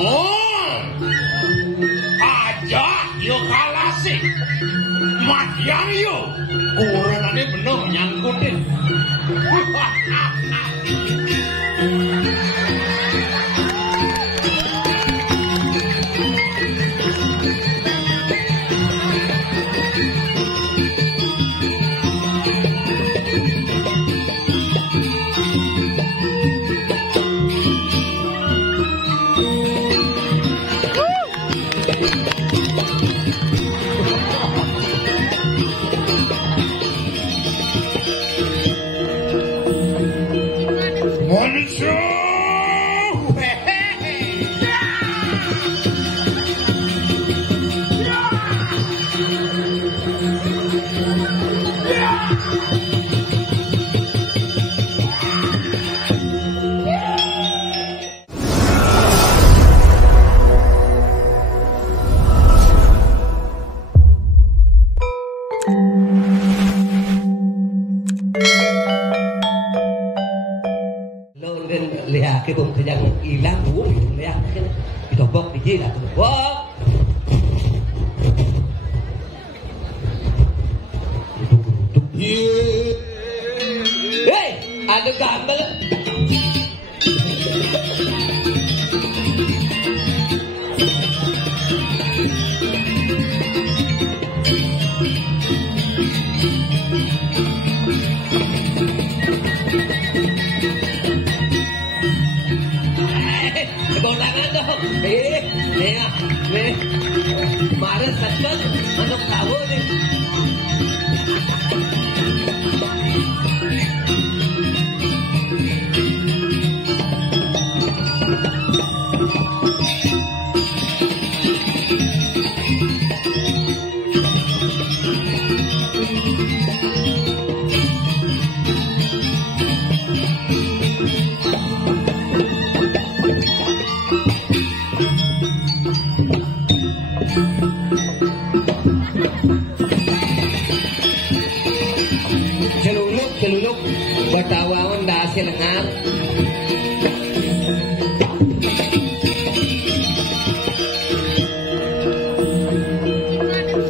Oh, aja yo kalah sih. Madyang yo, kurangane bener nyangkutin. Cái bụng thời gian y lá búa thì lấy ăn cái đồ bốc đi là đồ bốc hey ada gambar Kemarin Satpam untuk tahu nih. Celuluk batawawan dasi lengan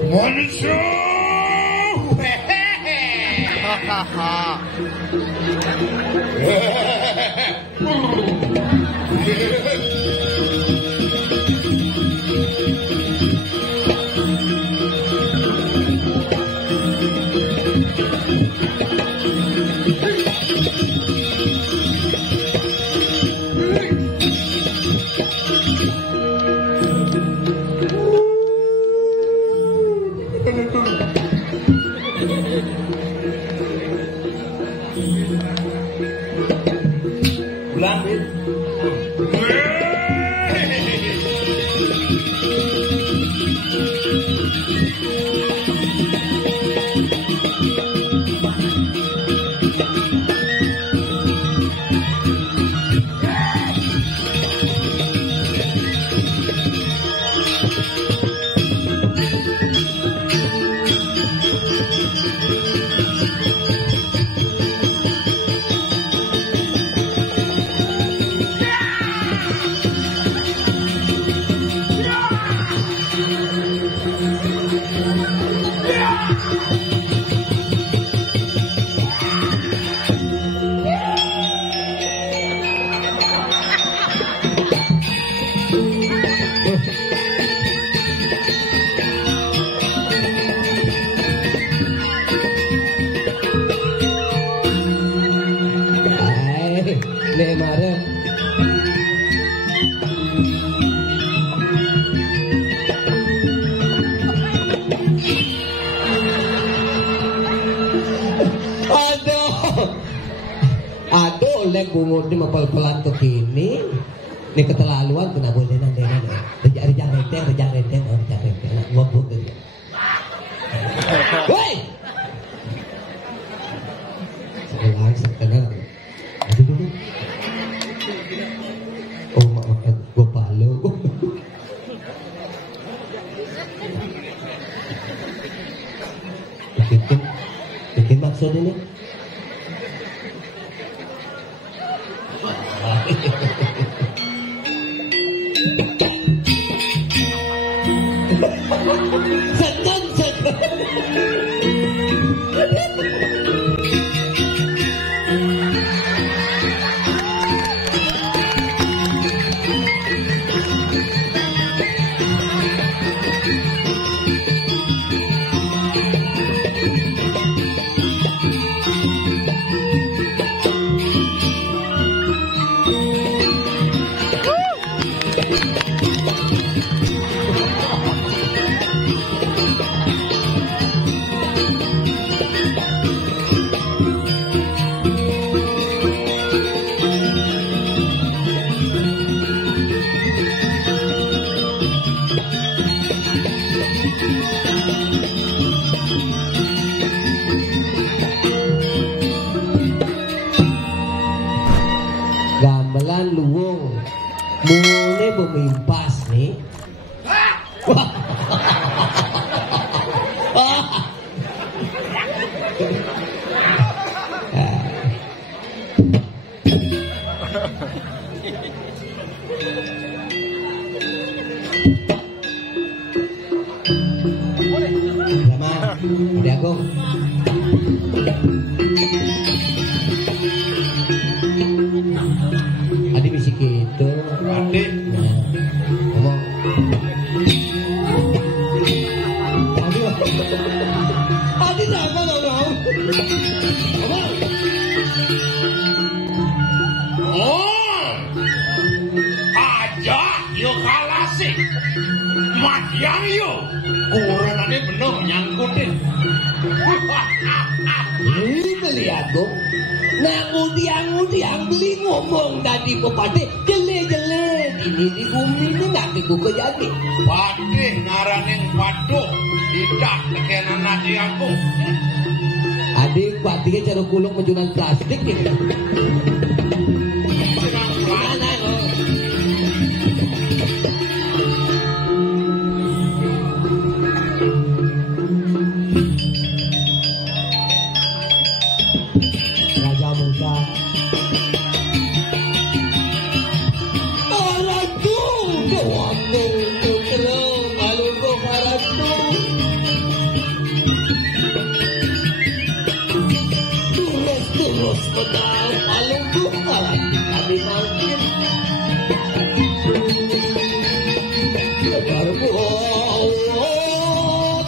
manusia umur ni mapal-palan to kini ni keterlaluan kena boleh nanti rejang renteng ngobok dia. Woi sekarang sekarang aduh dulu oh makan gua palo bikin maksud ini Gamelan luwung mune pemimpas nih. Lama, udah aku. Adi bisik gitu. Adi. Ngomong. Adi apa ngomong? Ngomong. Oh. Aja yo kalah sih. Madyang yo. Kuranane bener nyangkutin. Ini melihat dong. Nah ngudiang beli ngomong tadi pepade jele-jele ini di bumi ini nggak dibuka jadi. Pade ngaraning waduh tidak tekenan nasi aku. Adik patinya cara kulung menjual plastik ini. Mana lo? Raja muda. Aratu, dewamu terus malu kau aratu. Terus pedal malu kau aratu. Kami makin. Baru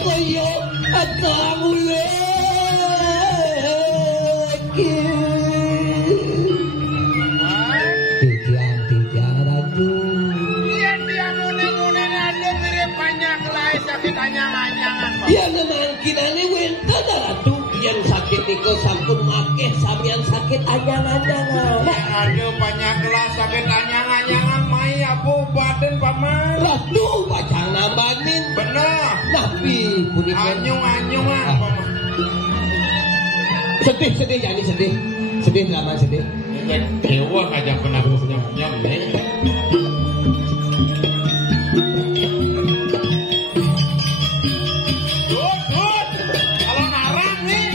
bayo atamu lagi. Tiang ratu. Dia mune ada mirip banyak lain sakit anyang-anyangan. Ya memang kinane wenta ratu yang sakit iku sampun akeh sampeyan sakit anyang-anyangan. Ada banyak kelas sakit anyang-anyangan mai apa badan paman. Ratu bacang nambanin. Bener. Tapi punika Anyung-anyungan paman. sedih jadi sedih. Sedih lama sedih. Dewa aja pernah nyam nih. Good. Kalau narang nih.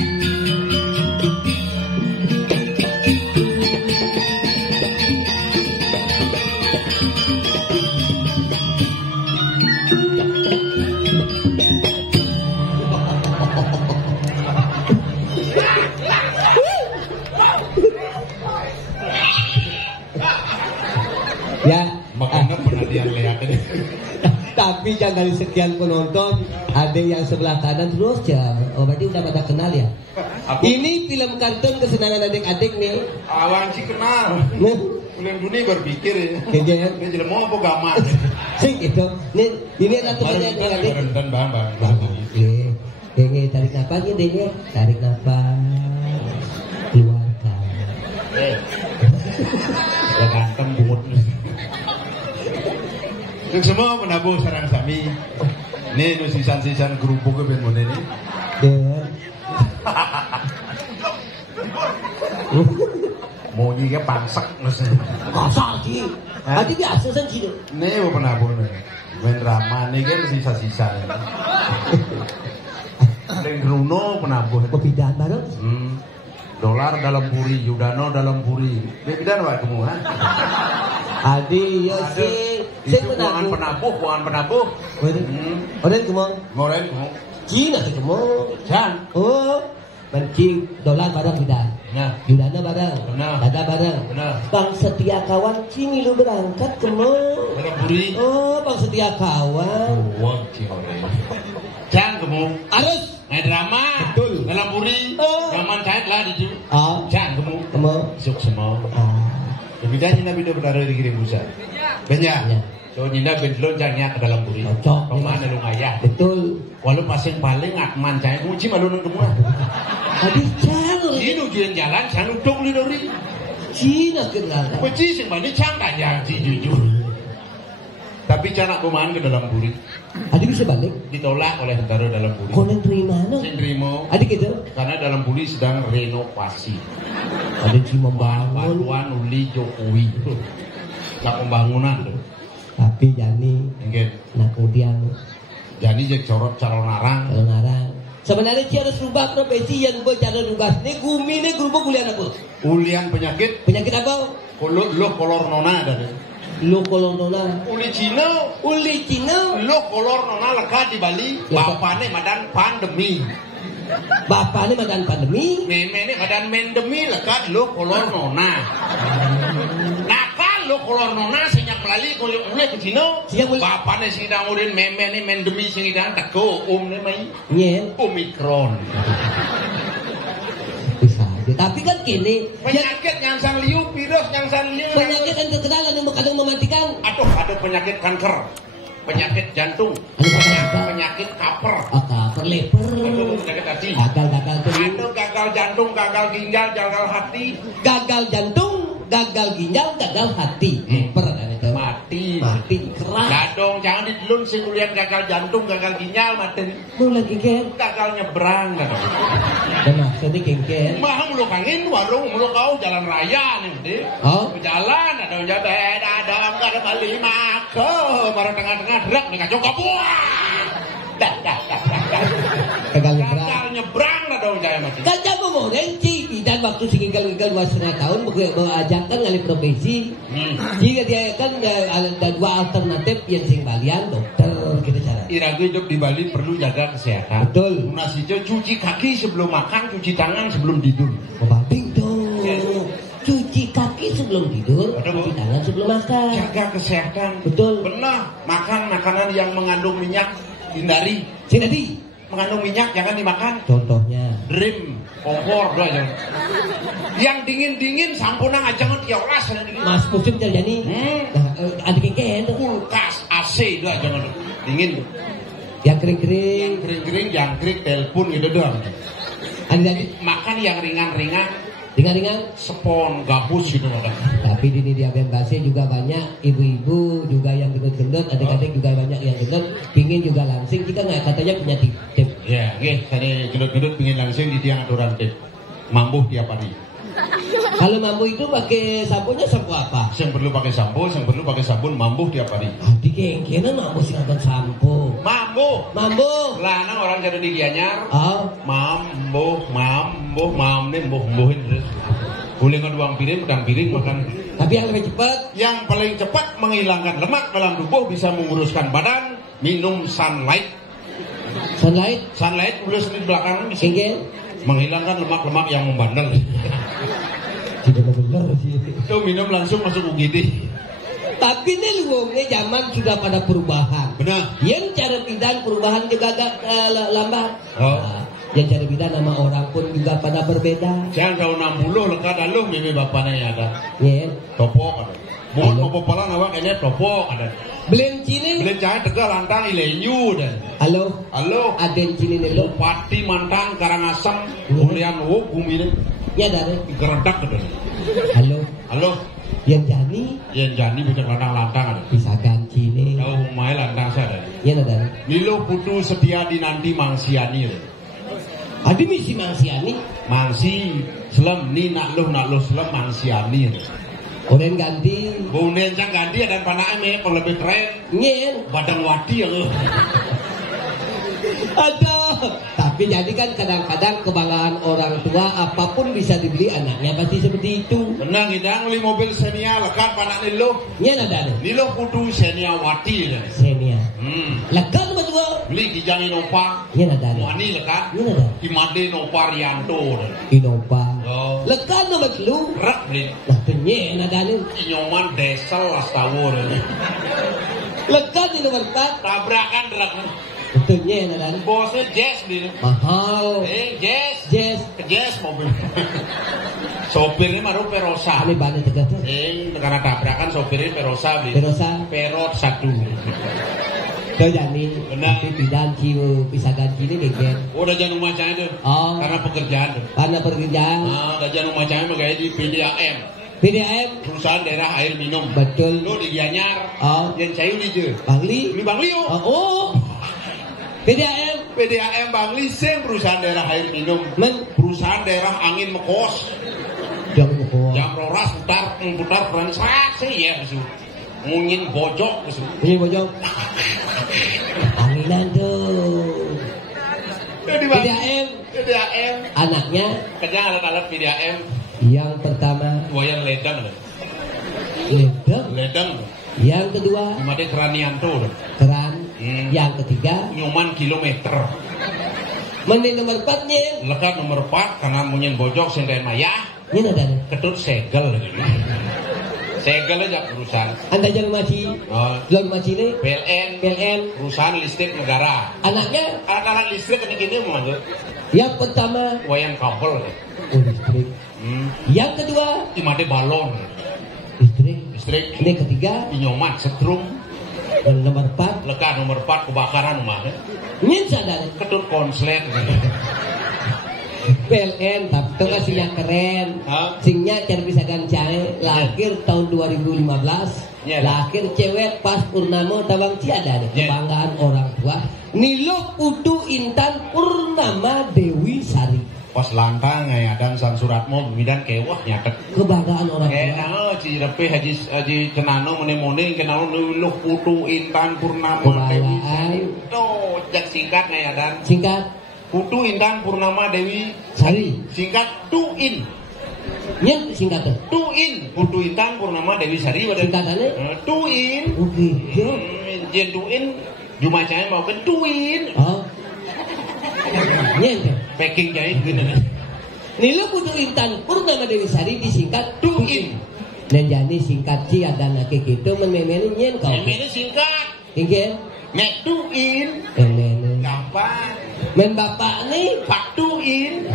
Ya, Makanya pernah dia lihatin. tapi jangan dari sekian penonton ada yang sebelah kanan terus ya. Oh berarti udah pada kenal ya. Apa? Ini film kartun kesenangan adik-adik nih. Awan sih kenal. Film dunia berpikir ya. Kayaknya Dia jadi mau apa gaman. sih itu. Ini adalah temannya adik-adik. Rentan bang. Oke. Denge tarik nafas ya Denge. Tarik nafas. Keluarkan. Ya ganteng bungut. Untuk semua penabuh sarang sami. Nih nu sisan-sisan kerupuk ben mon ini. Ya. Mau nyiga pangsek nus. Kasar sih. Tadi biasa sih. Nih mau penabuh nih. Ben rama nih kan sisa-sisa. Leng Bruno penabuh. Perbedaan bareng. Dolar dalam puri, Yudano dalam puri. Beda apa kamu ha? Adi ya sih. Itu keuangan penabuh. Orang kemana? Moren kamu. Cina tu kemana? Jan. Oh, benci dolar barang beda. Nah, Yudana barang. Benar. Dada barang. Benar. Bang setia kawan cini lu berangkat kemana? dalam puri. Oh, bang setia kawan. Wah, ciore. Jan kamu. Harus. Main drama. Betul. Dalam puri. Oh. Zaman kait lah di situ. Ah, Jan kamu. kemana? Suk semua. Ah, Bedanya nabi udah berada di kirim busa. Benya. ya. So Nina bentlon jangnya ke dalam buri. Cocok. Kemana lu ngayah? Betul. Walau paling akman cahaya kunci malu nung kemuna. Adik jangan. Ini ujian jalan, saya nuduk li dori. Cina kenal. Kunci sing mani cangkah janji jujur. Tapi canak kumahan ke dalam buri. Adik bisa balik. Ditolak oleh tentara dalam buri. Kau yang terima no? Sing terima. Adik itu? Karena dalam buri sedang renovasi. Adik cuma membangun. Bantuan Uli Jokowi. Nak pembangunan tuh. Tapi Jani. Enggak. Nah kemudian. Jadi jadi calon narang. Calon narang. Sebenarnya dia harus rubah profesi yang gue cara rubah. Ini gumi ini grup kuliah apa? Ulian penyakit. Penyakit apa? Lo kolor nona ada. Lo kolor nona. Uli Cina. Uli Cina. Lo kolor nona lekat di Bali. Bapaknya madan pandemi. Bapaknya madan pandemi. Memene madan mendemi lekat lo kolor nona. Nakal lo kolor nona sinyak melalui kuliah ke Cina. Bapaknya sing dangurin memene mendemi sing dan teko nih mai. Nyen. Omikron. Bisa aja. Tapi kan kini penyakit yang sang liu, virus yang sang liu. Penyakit yang terkenal yang kadang mematikan. Aduh, ada penyakit kanker, penyakit jantung, penyakit kaper. Kaper leper. Penyakit hati. Gagal tuh. Aduh, gagal jantung, gagal ginjal, gagal hati. Gagal jantung, gagal ginjal, gagal hati. Leper kan itu. Mati keras. Gadong, jangan didelun sing kuliah gagal jantung, gagal ginjal, mati. Mulai kengken. Gagal nyebrang, gadong. Dan maksudnya kengken. Mah mulu kangin warung, mulu kau jalan raya nih, deh. Oh. Jalan, ada nggak ada kali mako, baru tengah-tengah drak nih kacau kapuah. Gagal nyebrang lah dong saya mati. Kan jago mau renci dan waktu singgal 2,5 tahun mengajarkan kali profesi. Jika dia kan ada dua alternatif yang sing balian dokter kita cara. Iragu hidup di Bali perlu jaga kesehatan. Betul. Nasijo cuci kaki sebelum makan, cuci tangan sebelum tidur. Pembanding dong. Cuci kaki sebelum tidur, cuci tangan sebelum makan. Jaga kesehatan. Betul. Benar. Makan makanan yang mengandung minyak hindari. Tadi mengandung minyak jangan dimakan. Contohnya Dream, kompor doa aja. Yang dingin sampunang aja jangan diolas. Mas musim terjadi. Ada kengken. Kulkas AC doa jangan dingin. Yang kering-kering. Yang kering telepon gitu doang. Ada makan yang ringan-ringan. Ringan-ringan, sepon, gabus gitu kan. Tapi di Diaben Base juga banyak ibu-ibu juga yang gendut-gendut, adik-adik juga banyak yang gendut, pingin juga langsing. Kita nggak katanya punya tip. Ya, tadi gendut-gendut pingin langsing di tiang aturan tip. Mampu tiap hari. Kalau mampu itu pakai samponya sampo apa? Yang perlu pakai sampo, yang perlu pakai sabun mampu tiap hari. Di kengkenan mampu sih nonton sampo. Mampu. Lah, nang orang jadi di Gianyar. Oh. Mampu terus. Boleh ngeduang piring, pedang piring makan. Tapi yang lebih cepat, yang paling cepat menghilangkan lemak dalam tubuh bisa menguruskan badan, minum sunlight. Sunlight tulis di belakang bisa. Menghilangkan lemak-lemak yang membandel. Tidak benar sih. Itu minum langsung masuk UGD. Tapi ini luangnya zaman sudah pada perubahan. Benar. Yang cara pindahan perubahan juga agak lambat. Oh. Yang cara pindahan nama orang pun juga pada berbeda. Jangan tahun 60 lekat aluh mimi bapaknya yang ada. Iya. Topok ada. Buat mau pelan awak ini topok ada. Belen cini. Belen cahaya tegal lantang ilenyu dan. Halo. Aden cini nih lo. Bupati Mantang Karangasem. Kulian bumi ini. Ya dari. Geredak ada. Halo. Yang Jani bisa lantang ada. Bisa ganci nih. Kau humai lantang saya. Ya ada. Nilo putu setia dinanti mangsiani. Adi misi mangsiani. Mangsi selam ni nak lo selam mangsiani. Unen ganti. Unen cang ganti dan panaknya kalau lebih keren. Nyen. Badang wadi ya. Ada. Tapi jadi kan kadang-kadang kebanggaan orang tua apapun bisa dibeli anaknya pasti seperti itu. Benar kita beli mobil Xenia lekat panak nilo. Nyen ada. Nilo kudu Xenia wadi. Xenia. Lekat betul. Beli Kijang Innova. Nyen ada. Wani lekat. Nyen ada. Imade Innova Rianto. Innova. Oh. Lekat nama lu. Rak beli. Nah nyen ada nih. Inyoman desel lastawur. Lekat di nomor 4. Tabrakan rak. Betulnya ada. Bosnya Jazz nih. Mahal. Jazz mobil. Sopirnya maru Perosa. Ini banyak tegas. Karena tabrakan sopirnya Perosa beli. Perot 1. Kau jadi, tapi bidang kiu bisa ganti ini deh. Udah jangan macam itu. Karena pekerjaan. Udah jangan macam itu kayak di PDAM. Perusahaan daerah air minum. Betul. Lo di Gianyar. Yang cair itu. Bangli. PDAM Bangli sing perusahaan daerah air minum. Perusahaan daerah angin mekos. Jam roras putar peran sih ya besu. Mungin bojok besu. Anginan tuh. PDAM. Anaknya kerja alat-alat PDAM. Yang pertama wayang ledang. Yang kedua Made Keranianto. Keran. Yang ketiga Nyoman kilometer. Mandi nomor 4-nya. Lekat nomor 4 karena munyin bojok senten mayah. Ini ada. Ketut segel. Segel aja perusahaan. Anda jangan maci. Jangan maci ini. PLN. Perusahaan listrik negara. Anaknya. Anak listrik ini mau masuk. Yang pertama wayang kabel. Listrik. Yang kedua Imade balon. Listrik. Ini ketiga Inyomat setrum. Dan nomor 4 lekat nomor 4 kebakaran rumah. Ini sadar. Ketut konslet. PLN tapi itu kan singnya keren. Singnya cara bisa gancang. Lahir tahun 2015. Lahir cewek pas Purnama Tabang Ciada. Kebanggaan orang tua Nilo Putu Intan Purnama Dewi Sari. Pas lantang ngayadan sang Suratmo bimidan kewah nyatet kebanggaan orang tua. Kenal Ci Repe Haji Kenano mone-mone kenal Nilo Putu Intan Purnama Dewi Sari. Tuh jak singkat ngayadan. Singkat Putu Intan Purnama Dewi Sari. Singkat Tuin. Nyen singkatnya. Tuin. Putu Intan Purnama Dewi Sari. Singkatannya. Tuin. Oke. Jen Tuin. Jumacanya mau ke Tuin. Nyen. Packing jahit gini. Nilo Putu Intan Purnama Dewi Sari disingkat Tuin. Dan jadi singkat Ci ada nak gitu memenu nyen kau. Memenu singkat. Tinggal. Nek Tuin. Memenu. Gampang. Men bapak nih Pak Tuin.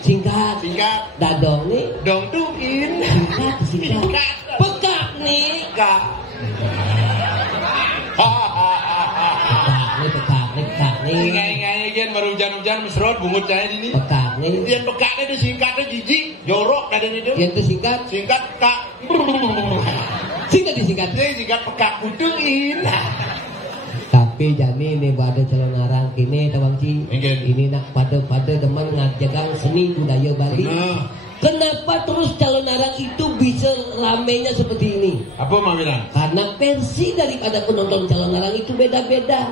Singkat Dadong nih Dong Tuin. Singkat Pekak nih Kak. Pekak nih Ngai gen baru hujan-hujan mesrot bungut cahaya ini. Pekak nih yang pekaknya disingkatnya jijik jorok tadi itu. Yang itu singkat Kak. Disingkat Pekak Tuin. Tapi jani ini ada calon arang kini Tawang Ci. Ini nak pada demen ngajagang seni budaya Bali. Kenapa terus calon arang itu bisa ramenya seperti ini? Apa mau bilang? Karena versi daripada penonton calon arang itu beda-beda.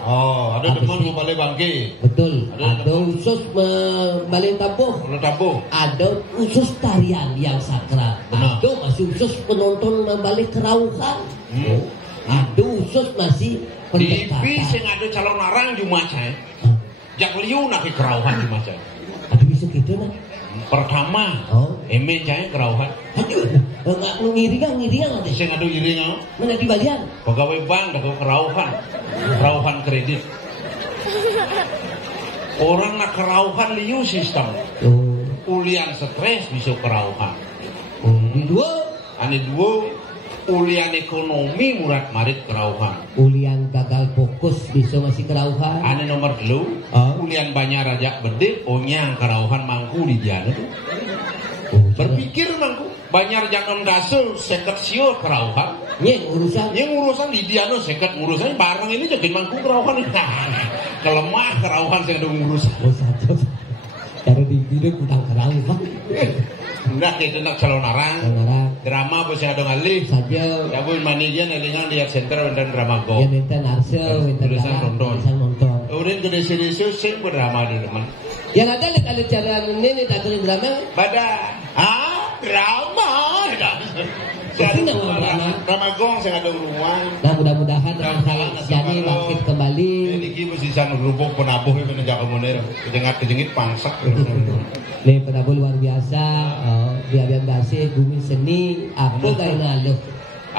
Ada demen mau balik bangki. Betul. Ada khusus balik tabuh. Ada khusus tarian yang sakral. Ada masih khusus penonton membalik kerauhan. Ada khusus masih pendekatan. Tapi sing ada calon arang Jumaca. Jak liu nak kerauhan Jumaca. Ada bisa gitu nak. Pertama, emen cahaya kerauhan. Aduh, enggak ngiringan ada. Sing ada iringan. Mana di bagian? Pegawai bank dah kerauhan kredit. Orang nak kerauhan liu sistem. Ulian stres bisa kerauhan. Ane dua ulian ekonomi murat marit kerauhan. Ulian gagal fokus bisa masih kerauhan. Ane nomor 2 ulian banyak rajak bedit onyang kerauhan mangku di jana tu. Berpikir mangku banyak jangan dasar seket siur kerauhan. Yang urusan di diano seket urusan barang ini jadi mangku kerauhan. Kelemah kerauhan saya ada urusan. Cara di video utang kerauhan. Ndak kita nak calon arang. Drama apa saya ada ngalih. Saja. Ya bu manajer nelingan lihat center dan drama go. Ya minta narsel, minta nonton. Udah gede serius sing berdrama dulu teman. Yang ada cara ini tak ada drama. Pada drama. Tapi nggak mau drama gong saya ada uruan. Nah mudah-mudahan jadi bangkit kembali. Ini mesti sana gerubuk penabuh itu menjaga munir. Kejengit pangsak. Nih penabuh luar biasa. Biar basi bumi seni apa kayak ngaluh.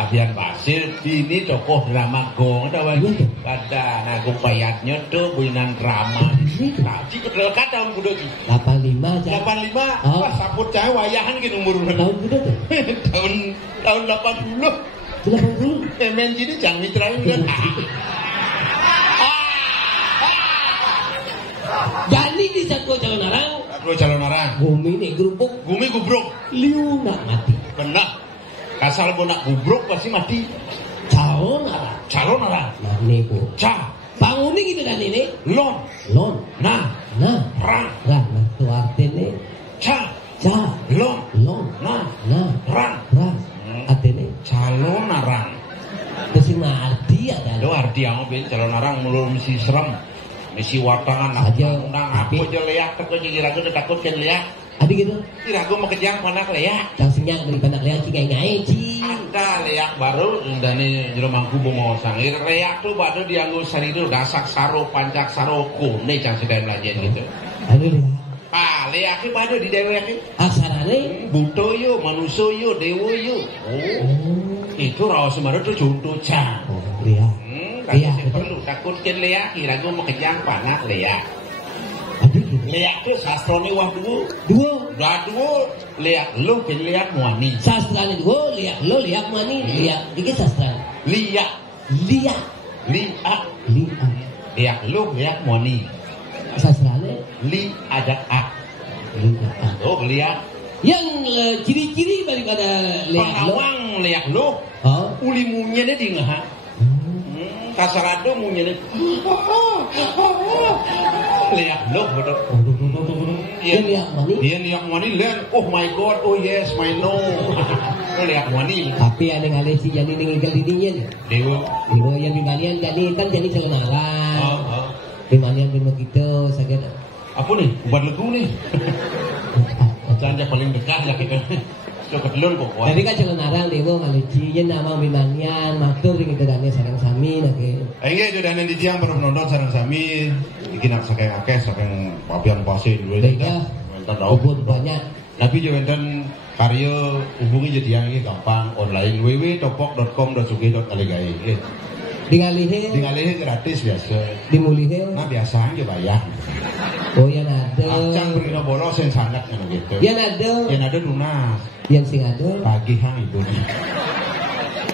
Abian Basil ini tokoh drama gong ada lagi ada Agung Payatnya tuh buinan drama tadi kedel kata kudu 85 aja 85 wah saput cah wayahan ki umur tahun kudu tuh tahun 80 Emen jadi Jang Mitra kan jadi di satu calon arang Gumi nih gerupuk Gumi gubruk liu nak mati benar kasal pun nak gubruk pasti mati calon arang nah nih bu panguni gitu dan ini lon nah rang nah itu artinya lon nah rang artinya calon arang terus arti ada lo arti yang mobil calon arang mulai misi serem misi watangan aja aku aja leak teko jadi ragu takut kan leak ada gitu ragu mau kejang panak leak langsungnya beli panak leak sih kayak ada leak baru dari jero mangku mau sangir leak tuh baru dianggo sari itu gasak saro pancak saro kune cang sedang lajen gitu aduh leak baru di daerah ini asarane butoyo manusoyo dewoyo itu rawas semaru tuh contoh cang iya perlu takut kan leak ragu mau kejang panak leak leak tuh sastrone wah dua leak lu kan leak muani sastrane dua leak lu leak muani leak iki sastra leak lu leak muani sastrane li ada a oh leak yang ciri-ciri daripada leak lu pengawang leak lu uli munyene di ngah kasarado munyene leak lu betul Iya liak mani len oh my god oh yes my no liak mani tapi ada ngalih si jadi ninggal didinya dewa yang dimanian jadi kan jadi selenarang dimanian bimo gitu sakit apa nih buat legu nih jangan paling dekat lah kita kebetulan kok jadi kan selenarang dewa ngalih si nama bimanian matur gitu dan sarang sami nake itu dan di tiang baru menonton sarang sami bikin saking akeh saking papian pase dulu ya ubun banyak tapi juga enten karya hubungi jadi yang ini gampang online www.topok.com.sugi.aligai Dingalih gratis biasa dimulihe nah biasa aja bayar oh yang ada acang berina bolos yang sandak gitu yang ada lunas yang sing ada pagi hang itu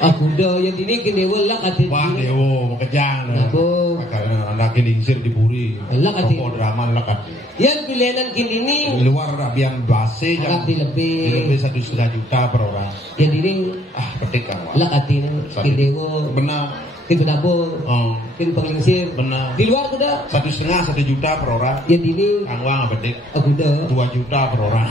aku dah yang ini kini welak hati wah dewo mau kejang aku karena anak lingsir diburi welak hati drama lekat yang pilihan kini ini luar rabian base yang lebih 1,5 juta per orang yang ini ketik kan welak hati ini kini dewo benar kini penabung kini penglingsir benar di luar sudah 1,5 juta per orang yang ini angwang ketik aku dah 2 juta per orang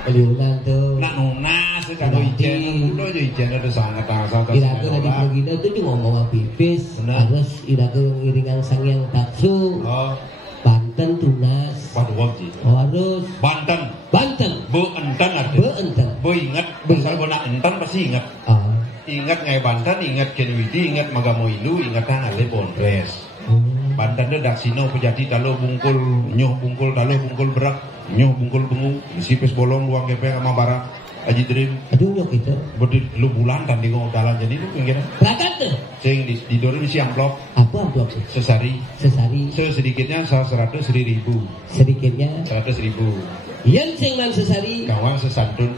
Peliunan tuh. Nak nunas kalau ijen, udah aja ijen ada sangat asal. Iraku tadi begini tuh cuma ngomong pipis. Terus iraku iringan sang yang taksu. Banten tunas. Waduh wajib. Harus. Banten. Bu enten artinya. Bu ingat. Besar nak enten pasti ingat. Ingat ngai Banten, ingat Kenwidi, ingat Magamoilu, ingat Ale Bondres. Banten dah sino pejati talo bungkul nyoh bungkul talo bungkul berak. Nyoh bungkul bengu, sipis bolong luang gepeng sama barak aji dream. Aduh nyok itu. Berdiri lu bulan dan di dalan jadi itu pinggirnya. Berangkat tuh. Sing di dori misi amplop. Apa amplop? Sesari. Sedikitnya 100.000. Sedikitnya 100.000. Yang sing man sesari. Kawan sesantun.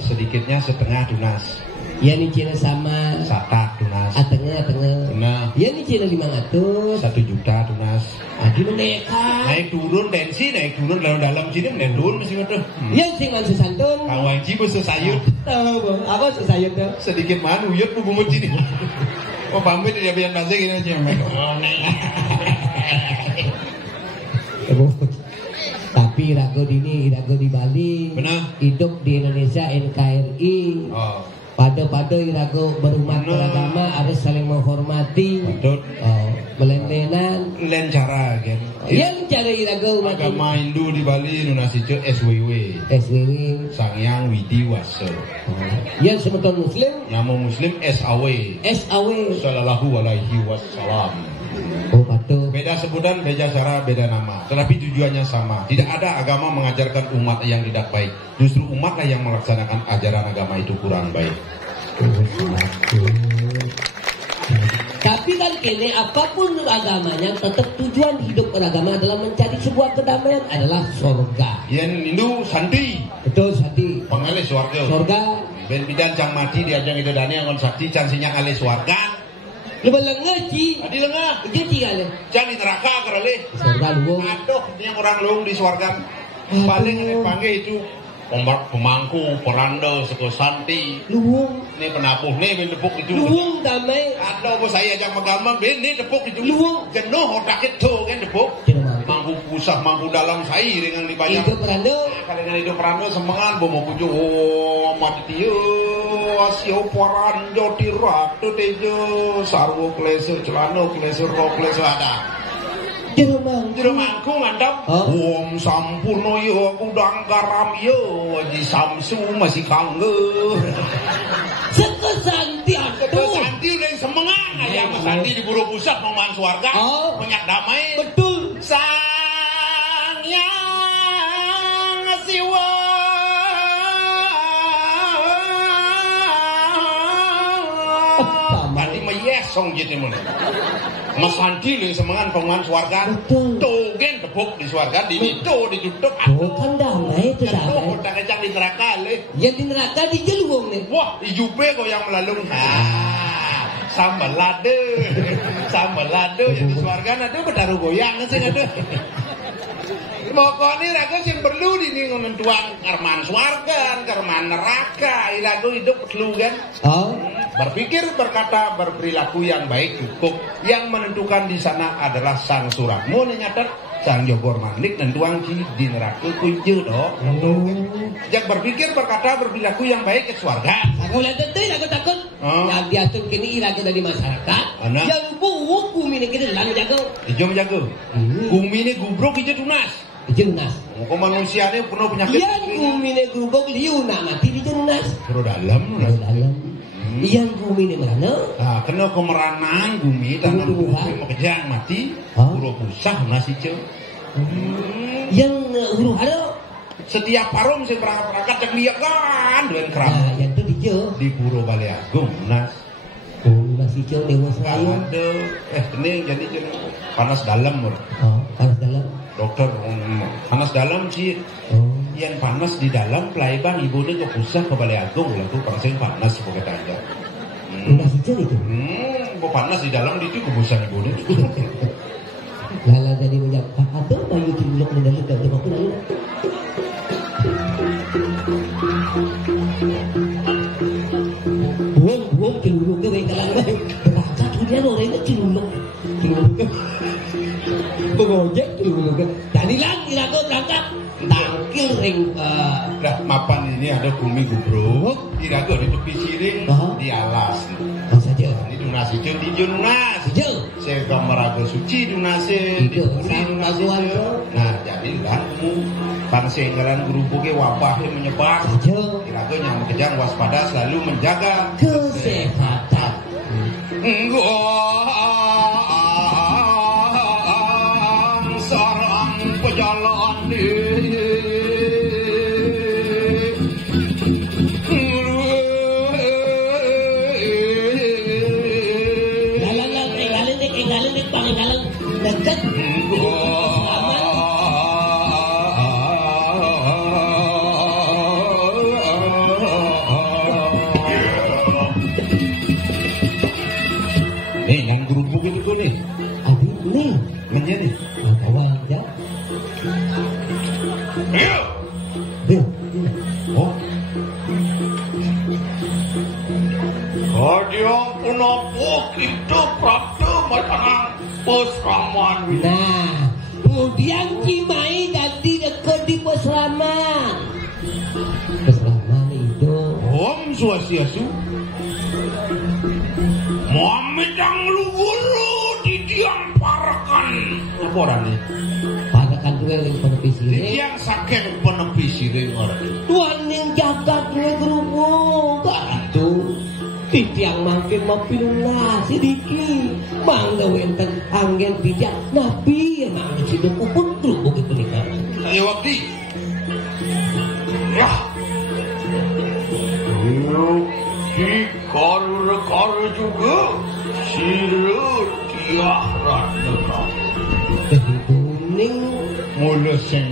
Sedikitnya setengah dunas. Ya ni Cina sama Satak dunas. Tengah. Nah. Ya ni Cina 500. 1 juta dunas. Adi meneka. Naik turun tensi, naik turun dalam sini naik turun mesti betul. Yang sing man sesantun. Kawan cibu sesayut. Tahu apa sesayut tuh? Sedikit man uyut bu bumut sini. Oh pamit dia biar nasi gini aja. Tapi Irago di Bali. Benar. Hidup di Indonesia NKRI. Pada Irago berumat beragama harus saling menghormati. Betul. Melendenan. Lain cara kan. Yang cara Irago agama Hindu di Bali nunasico SWW. Sangyang Widi Waso. Yang sebetul Muslim. Nama Muslim SAW. Sallallahu alaihi wasallam. Oh betul. Beda sebutan, beda cara, beda nama. Tetapi tujuannya sama. Tidak ada agama mengajarkan umat yang tidak baik. Justru umatlah yang melaksanakan ajaran agama itu kurang baik. Tapi kan kini apapun agamanya, tetap tujuan hidup beragama adalah mencari sebuah kedamaian, adalah surga. Yen Hindu santi. Betul santi. Pengalih surga. Surga. Ben bidan cang mati diajang itu dani angon sakti cang sinyak alih surga. Lepas lengah ci. Di lengah. Jadi kali. Cang di neraka kerale. Surga luwung. Aduh, yang orang luwung di surga. Paling ada panggil itu pemangku, peranda, seko santi. Luwung. Ini penapuh, nih ben tepuk itu. Luwung damai. Ada apa saya ajak megamang, ben ini tepuk itu. Luwung. Jenuh otak itu kan tepuk. Mampu pusat, mampu dalam saya dengan dibayar. Hidup peranda. Kali dengan hidup peranda semangat, bomo kuju. Oh, mati tiyo. Asio parando tiratu tejo. Sarwo kleso, celano kleso, rok kleso ada. Jerumangku mantap. Om sampurno yo kudang garam yo Haji Samsu masih kangen. Sekesanti aku. Sekesanti udah semangat aja Mas Santi di Buru Pusat memangan warga. Banyak damai. Betul. Sang yang siwa. Tadi meyesong gitu mulai. Mas Santi yang semangat penguan suarga. Tuh kan tepuk di suarga. Di itu ditutup. Kan damai itu damai. Kita kecang di neraka leh. Ya di neraka di jeluang nih. Wah ijupe kok yang melalui. Sambal lade. Sambal lade. Yang di suarga ada bertaruh goyang sih ada. Pokoknya raga sih perlu di menentuan karman suarga, karman neraka. Raga hidup perlu kan. Berpikir, berkata, berperilaku yang baik cukup. Yang menentukan di sana adalah sang Suratmu nyatet sang Jogor Manik dan tuang di neraka kunci doh. Jak berpikir, berkata, berperilaku yang baik ke surga. Aku lihat itu, aku takut. Yang diatur kini iraga dari masyarakat. Yang buuk bumi ini kita lalu jago. Ijo menjago. Bumi ini gubrok ijo tunas. Jenas. Kok manusia ini penuh penyakit. Yang bumi ini gubrok liu nak mati di jenas. Terus dalam. Yang bumi ini mana? Kena kemeranan bumi tanam bumi mau kejang mati. Huru pusah nasi ce. Yang huru halo. Setiap parum saya perangkat cek dia kan dengan keram. Yang itu di di Puro Balai Agung nas. Nasi ce Dewa Serayu. Ada. Ini jadi panas dalam mur. Panas dalam. Dokter panas dalam sih. Yang panas di dalam pelaibang ibu dia ke pusat ke Balai Agung lalu panas panas sebagai tanda. Nasi ce itu. Panas di dalam itu ke pusat ibu dia. Lala jadi menjawab ada bayu timlok mendalam dan jawab aku lalu. Buang ciluluk ke kalang bayu. Baca dia orang itu ciluluk. Pengojek ciluluk. Jadi lagi aku berangkat. Tangkil ring. Dah mapan ini ada bumi gubruk. Irago di tepi siring di alas. Saja. Ini dunas itu di dunas. Saya gambar agak suci dunasin. Di dunas itu. Nah jadilah bangsa inggaran gerubuknya wabahnya menyebar. Irago yang kejang waspada selalu menjaga kesehatan. Sarang pejalan dekat yang gerubuk itu nih aduh nih menjadi bawa aja oh Raja punapuk itu prapta matanang pesraman. Nah, kemudian Cimai jadi dekat di pesraman. Pesraman itu Om Swastiastu Muhammad yang luhuru didiamparakan. Apa orang ini? Parakan dua yang penepi siring. Yang sakit penepi siring orang ini. Tuhan yang jaga dua gerubuk. Itu titiang makin mapilunlah sedikit. Mangga wenten angin bijak. Nabi yang mangga sido pupun gerubuk itu nikah. Ayo waktu. Ya. Jika juga sirut tiara kuning mulus sing